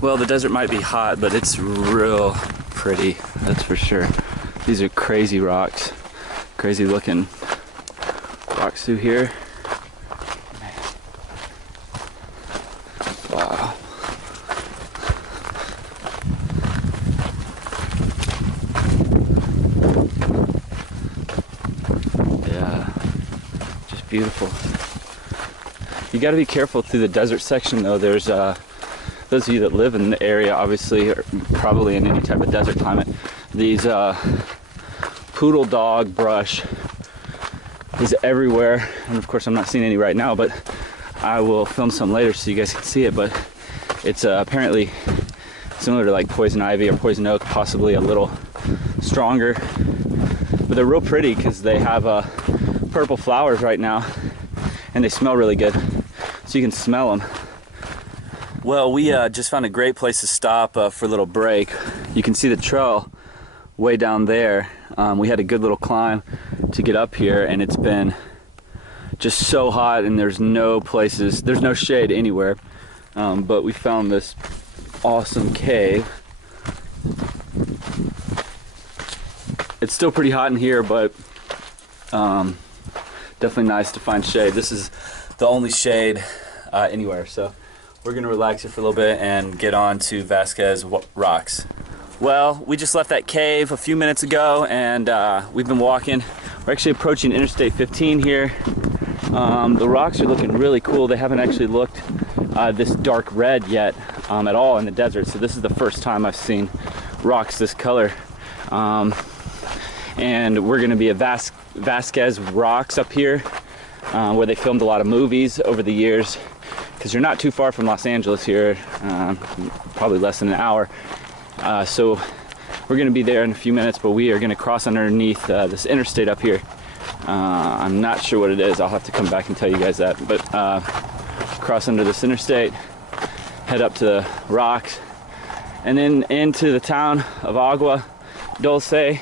Well, the desert might be hot, but it's real pretty, that's for sure. These are crazy rocks, crazy looking rocks through here. Wow. Yeah, just beautiful. You got to be careful through the desert section though. There's those of you that live in the area obviously are probably in any type of desert climate. These poodle dog brush is everywhere, and of course I'm not seeing any right now, but I will film some later so you guys can see it. But it's apparently similar to like poison ivy or poison oak, possibly a little stronger, but they're real pretty because they have purple flowers right now and they smell really good, so you can smell them. Well, we just found a great place to stop for a little break. You can see the trail way down there. We had a good little climb to get up here, and it's been just so hot, and there's no places, there's no shade anywhere. But we found this awesome cave. It's still pretty hot in here, but definitely nice to find shade. This is the only shade anywhere, so we're gonna relax here for a little bit and get on to Vasquez Rocks. Well, we just left that cave a few minutes ago, and we've been walking. We're actually approaching Interstate 15 here. The rocks are looking really cool. They haven't actually looked this dark red yet at all in the desert, so this is the first time I've seen rocks this color. And we're gonna be at Vasquez Rocks up here, where they filmed a lot of movies over the years, because you're not too far from Los Angeles here, probably less than an hour. So we're going to be there in a few minutes, but we are going to cross underneath this interstate up here. I'm not sure what it is. I'll have to come back and tell you guys that. But cross under this interstate, head up to the rocks, and then into the town of Agua Dulce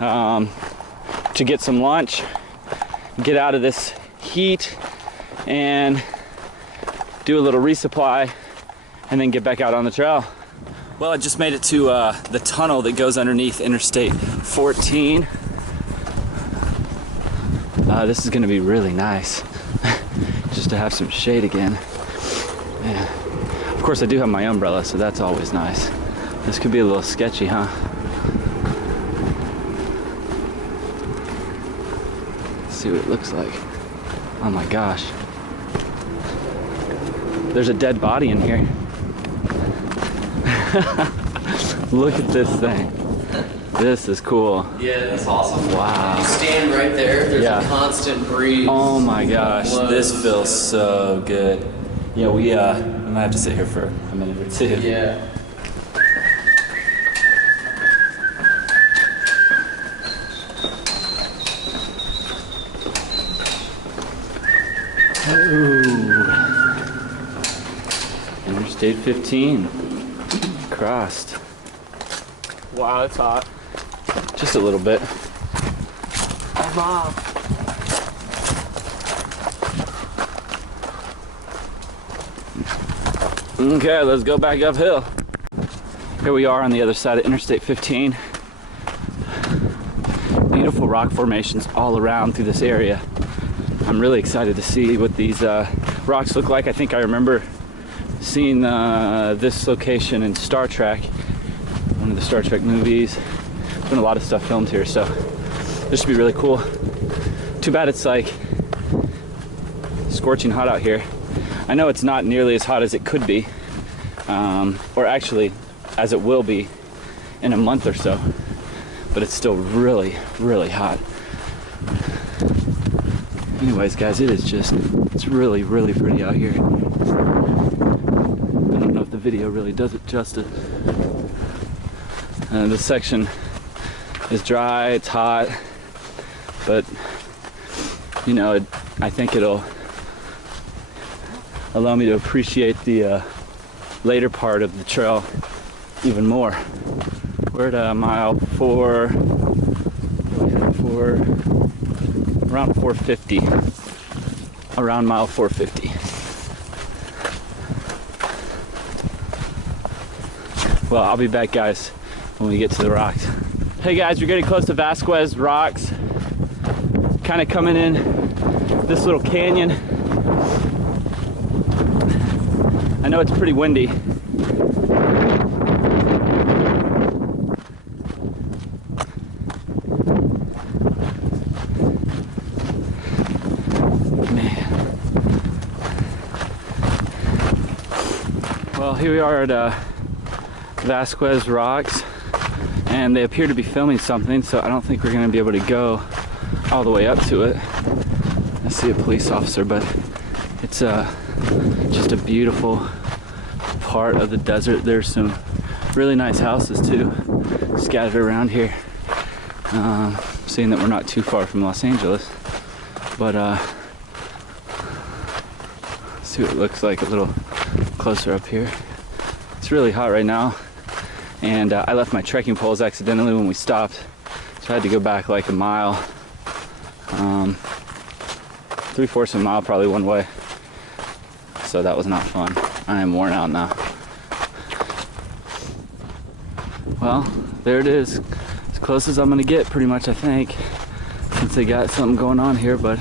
to get some lunch, get out of this heat, and do a little resupply, and then get back out on the trail. Well, I just made it to the tunnel that goes underneath Interstate 14. This is gonna be really nice, just to have some shade again. Yeah. Of course, I do have my umbrella, so that's always nice. This could be a little sketchy, huh? Let's see what it looks like. Oh my gosh. There's a dead body in here. Look at this thing. This is cool. Yeah, that's awesome. Wow. You stand right there, there's a constant breeze. Oh my gosh, this feels so good. Yeah, we might have to sit here for a minute or two. Yeah. Ooh. Interstate 15. Crossed. Wow, it's hot. Just a little bit. Hey, Mom. Okay, let's go back uphill. Here we are on the other side of Interstate 15. Beautiful rock formations all around through this area. I'm really excited to see what these rocks look like. I think I remember seeing this location in Star Trek, one of the Star Trek movies. There's been a lot of stuff filmed here, so this should be really cool. Too bad it's like scorching hot out here. I know it's not nearly as hot as it could be, or actually as it will be in a month or so, but it's still really, really hot. Anyways, guys, it's really, really pretty out here. I don't know if the video really does it justice. This section is dry, it's hot, but you know, I think it'll allow me to appreciate the later part of the trail even more. We're at mile 4, around 450, around mile 450. Well, I'll be back, guys, when we get to the rocks. Hey guys, we're getting close to Vasquez Rocks. Kind of coming in this little canyon. I know it's pretty windy. Man. Well, here we are at Vasquez Rocks, and they appear to be filming something, so I don't think we're going to be able to go all the way up to it. I see a police officer, but it's just a beautiful part of the desert. There's some really nice houses too scattered around here. Seeing that we're not too far from Los Angeles, but see what it looks like a little closer up here. It's really hot right now, and I left my trekking poles accidentally when we stopped, so I had to go back like a mile, 3/4 of a mile probably one way, so that was not fun. I am worn out now. Well, there it is, as close as I'm gonna get pretty much, I think, since they got something going on here, but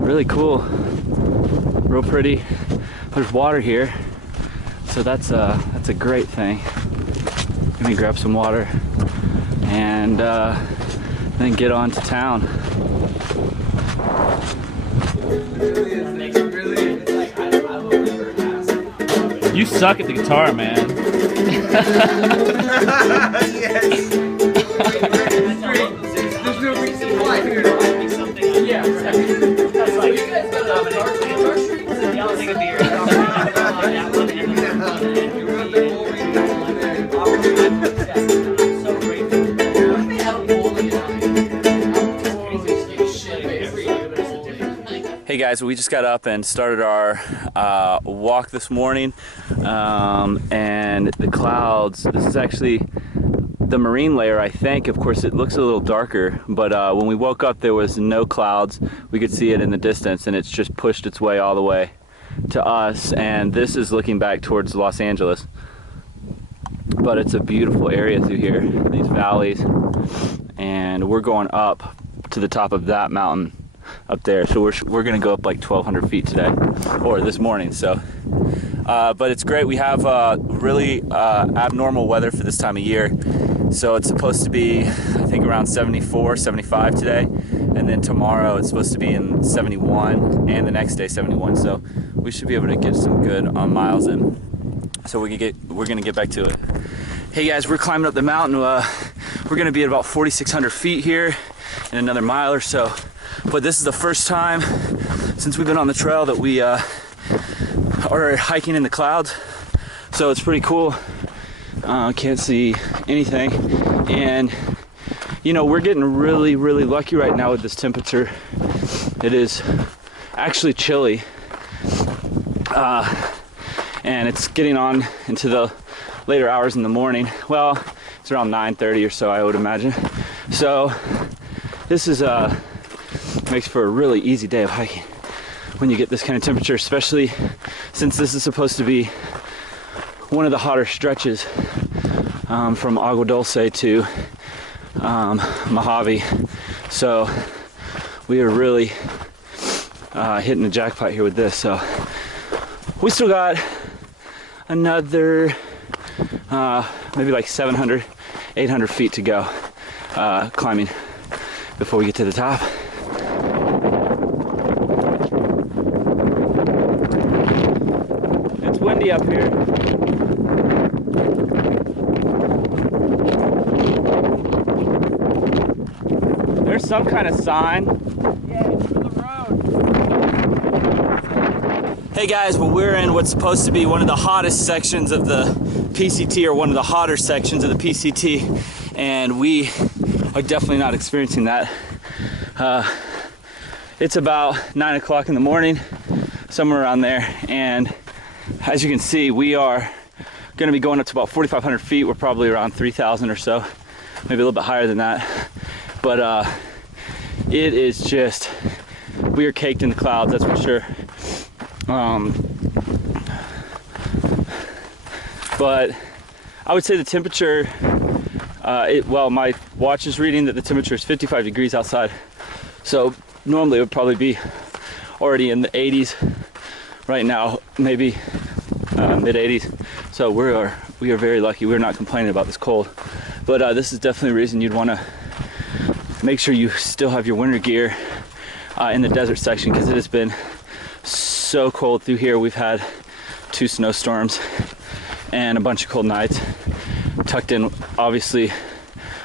really cool, real pretty. There's water here, so that's a great thing. Let me grab some water and then get on to town. You suck at the guitar, man. Yes. There's no reason why here. Yeah, that's like you guys go to our street. Y'all take a beer. Hey guys, we just got up and started our walk this morning, and the clouds, this is actually the marine layer, I think. Of course it looks a little darker, but when we woke up there was no clouds. We could see it in the distance, and it's just pushed its way all the way to us, and this is looking back towards Los Angeles. But it's a beautiful area through here, these valleys, and we're going up to the top of that mountain up there, so we're gonna go up like 1,200 feet today, or this morning. So but it's great. We have really abnormal weather for this time of year, so it's supposed to be, I think, around 74, 75 today, and then tomorrow it's supposed to be in 71, and the next day 71, so we should be able to get some good miles in. So we're gonna get back to it. Hey guys, we're climbing up the mountain. We're gonna be at about 4,600 feet here in another mile or so. But this is the first time since we've been on the trail that we are hiking in the clouds. So it's pretty cool. Can't see anything. And you know, we're getting really, really lucky right now with this temperature. It is actually chilly. And it's getting on into the later hours in the morning. Well, it's around 9:30 or so, I would imagine. So this is makes for a really easy day of hiking when you get this kind of temperature, especially since this is supposed to be one of the hotter stretches from Agua Dulce to Mojave. So we are really hitting the jackpot here with this. So we still got another maybe like 700, 800 feet to go climbing before we get to the top. It's windy up here. There's some kind of sign. Yeah, it's for the road. Hey guys, well, we're in what's supposed to be one of the hottest sections of the PCT, or one of the hotter sections of the PCT, and we are definitely not experiencing that. It's about 9 o'clock in the morning, somewhere around there, and as you can see, we are going to be going up to about 4,500 feet. We're probably around 3,000 or so, maybe a little bit higher than that, but it is just, we are caked in the clouds, that's for sure. But I would say the temperature, well, my watch is reading that the temperature is 55 degrees outside. So normally it would probably be already in the 80s. Right now, maybe mid 80s. So we are very lucky. We're not complaining about this cold. But this is definitely a reason you'd want to make sure you still have your winter gear in the desert section, because it has been so cold through here. We've had 2 snowstorms and a bunch of cold nights, tucked in obviously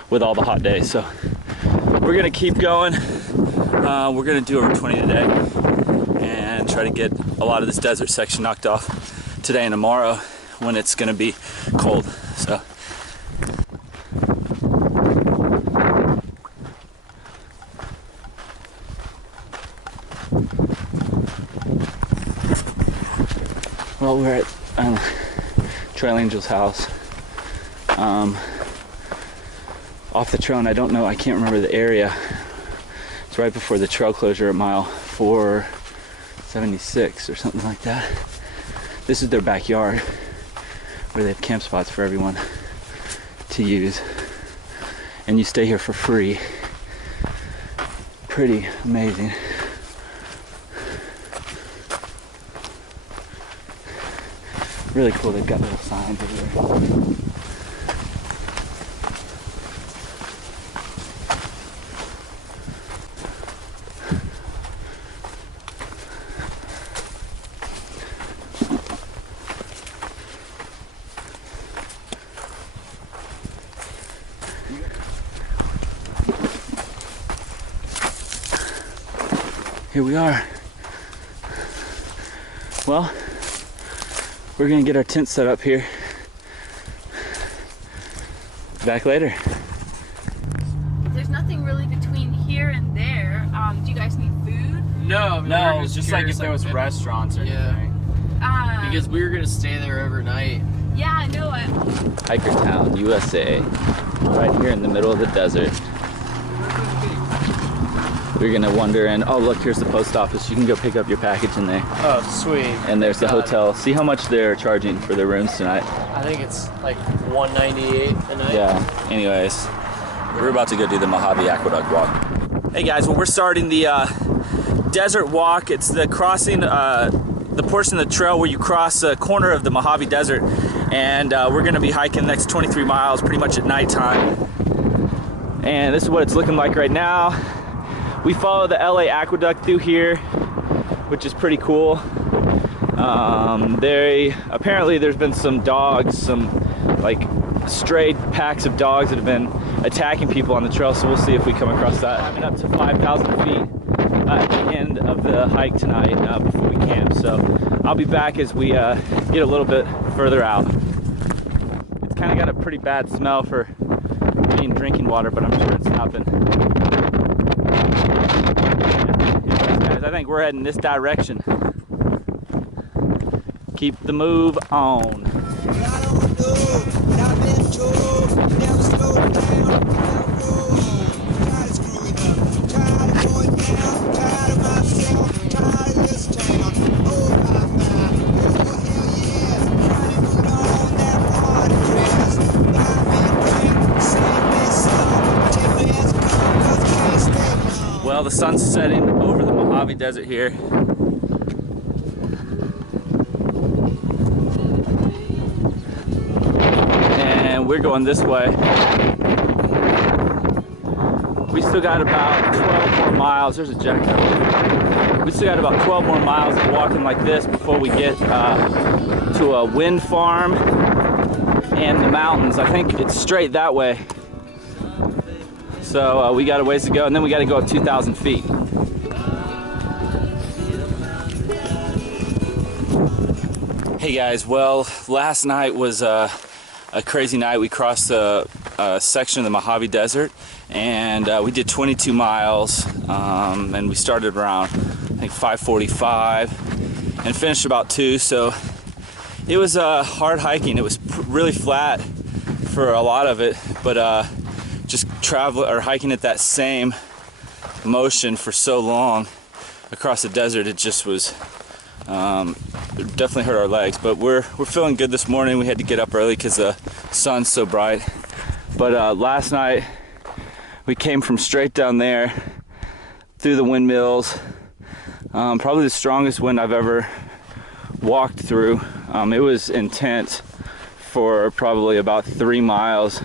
with all the hot days. So we're gonna keep going. We're gonna do over 20 today and try to get a lot of this desert section knocked off today and tomorrow when it's gonna be cold. So well, we're at Trail Angel's house, off the trail, and I don't know, I can't remember the area. It's right before the trail closure at mile 476 or something like that. This is their backyard where they have camp spots for everyone to use, and you stay here for free. Pretty amazing. Really cool. They've got little signs over there. Here we are. Well, we're gonna get our tent set up here. Back later. There's nothing really between here and there. Do you guys need food? No, No, it's just like if there was restaurants or anything. Because we were gonna stay there overnight. Yeah, I know it. Hikertown, USA. Right here in the middle of the desert. We're gonna wander in. Oh, look, here's the post office. You can go pick up your package in there. Oh, sweet. And there's the hotel. See how much they're charging for their rooms tonight. I think it's like $198 a night. Yeah. Anyways, we're about to go do the Mojave Aqueduct walk. Hey guys, well, we're starting the desert walk. It's the crossing, the portion of the trail where you cross a corner of the Mojave Desert, and we're gonna be hiking the next 23 miles pretty much at nighttime. And this is what it's looking like right now. We follow the LA Aqueduct through here, which is pretty cool. Apparently there's been some dogs, some like stray packs of dogs that have been attacking people on the trail, so we'll see if we come across that. Climbing up to 5,000 feet at the end of the hike tonight before we camp, so I'll be back as we get a little bit further out. It's kind of got a pretty bad smell for being drinking water, but I'm sure it's nothing. Guys, I think we're heading this direction. Keep the move on. Well, the sun's setting over the Mojave Desert here. And we're going this way. We still got about 12 more miles. There's a jackal. We still got about 12 more miles of walking like this before we get to a wind farm and the mountains. I think it's straight that way. So we got a ways to go, and then we got to go up 2,000 feet. Hey guys, well, last night was a crazy night. We crossed a section of the Mojave Desert, and we did 22 miles, and we started around, I think, 5:45 and finished about 2, so it was hard hiking. It was really flat for a lot of it, but just hiking at that same motion for so long across the desert, it just was It definitely hurt our legs, but we're feeling good this morning. We had to get up early because the sun's so bright. But last night we came from straight down there through the windmills. Probably the strongest wind I've ever walked through. It was intense for probably about 3 miles.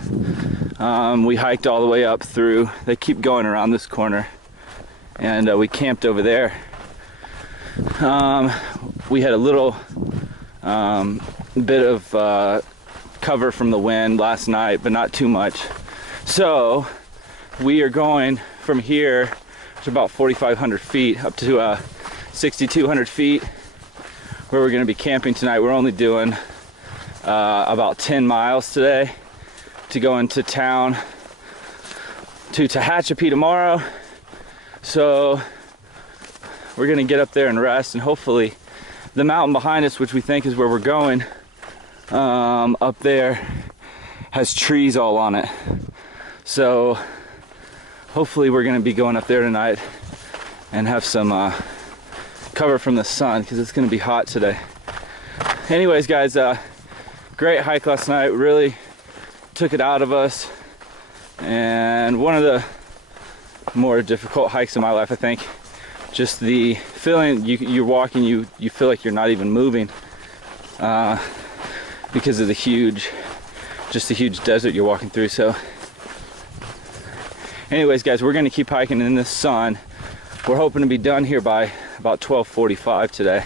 We hiked all the way up through, they keep going around this corner, and we camped over there. We had a little bit of cover from the wind last night, but not too much. So we are going from here to about 4,500 feet up to 6,200 feet where we're going to be camping tonight. We're only doing about 10 miles today to go into town to Tahachapi tomorrow. So we're going to get up there and rest, and hopefully the mountain behind us, which we think is where we're going, up there has trees all on it. So hopefully we're going to be going up there tonight and have some cover from the sun, because it's going to be hot today. Anyways, guys, great hike last night. Really took it out of us, and one of the more difficult hikes in my life, I think. Just the feeling you're walking, you feel like you're not even moving because of the huge desert you're walking through. So anyways, guys, we're gonna keep hiking in the sun. We're hoping to be done here by about 12:45 today,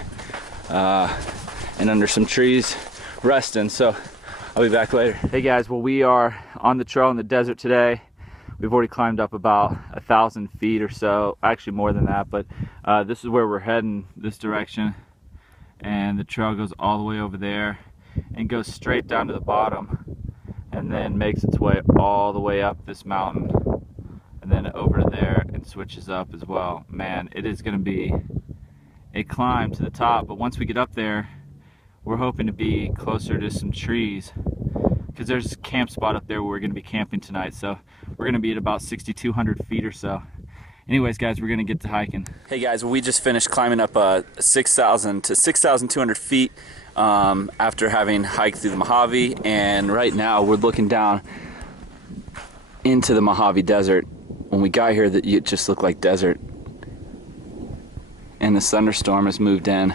and under some trees resting. So I'll be back later. Hey guys, well, we are on the trail in the desert today. We've already climbed up about 1,000 feet or so, actually more than that, but this is where we're heading, this direction, and the trail goes all the way over there and goes straight down to the bottom, and then makes its way all the way up this mountain and then over to there and switches up as well. Man, it is going to be a climb to the top, but once we get up there, we're hoping to be closer to some trees, because there's a camp spot up there where we're going to be camping tonight. So we're going to be at about 6,200 feet or so. Anyways, guys, we're going to get to hiking. Hey guys, we just finished climbing up 6,000 to 6,200 feet after having hiked through the Mojave, and right now we're looking down into the Mojave Desert. When we got here, it just looked like desert, and the thunderstorm has moved in,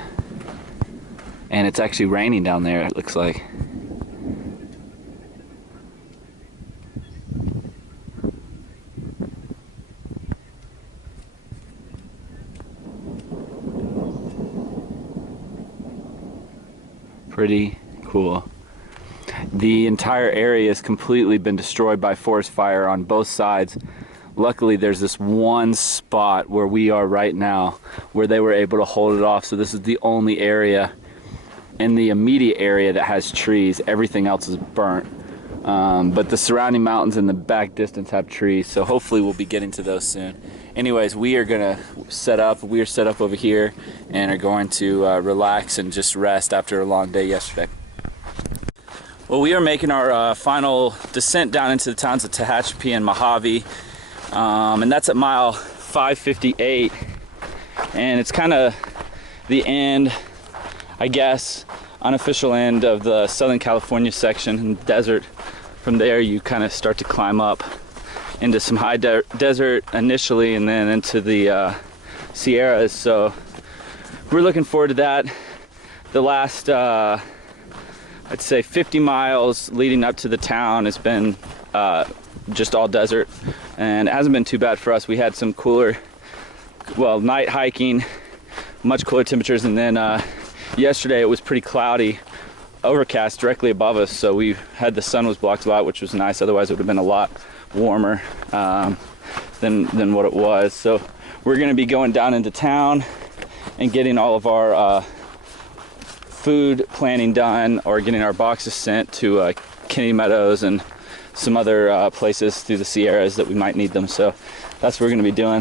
and it's actually raining down there, it looks like. Pretty cool. The entire area has completely been destroyed by forest fire on both sides. Luckily, there's this one spot where we are right now where they were able to hold it off. So this is the only area in the immediate area that has trees. Everything else is burnt. But the surrounding mountains in the back distance have trees. So hopefully we'll be getting to those soon. Anyways, we are gonna set up. We are set up over here and are going to relax and just rest after a long day yesterday. Well, we are making our final descent down into the towns of Tahachapi and Mojave, and that's at mile 558, and it's kind of the end, I guess, unofficial end of the Southern California section in the desert. From there you kind of start to climb up into some high desert initially, and then into the Sierras. So we're looking forward to that. The last I'd say 50 miles leading up to the town has been just all desert, and it hasn't been too bad for us. We had some cooler, well, night hiking, much cooler temperatures, and then yesterday it was pretty cloudy, overcast directly above us, so we had, the sun was blocked a lot, which was nice. Otherwise it would have been a lot warmer than what it was. So we're going to be going down into town and getting all of our food planning done, or getting our boxes sent to Kennedy Meadows and some other places through the Sierras that we might need them. So that's what we're going to be doing.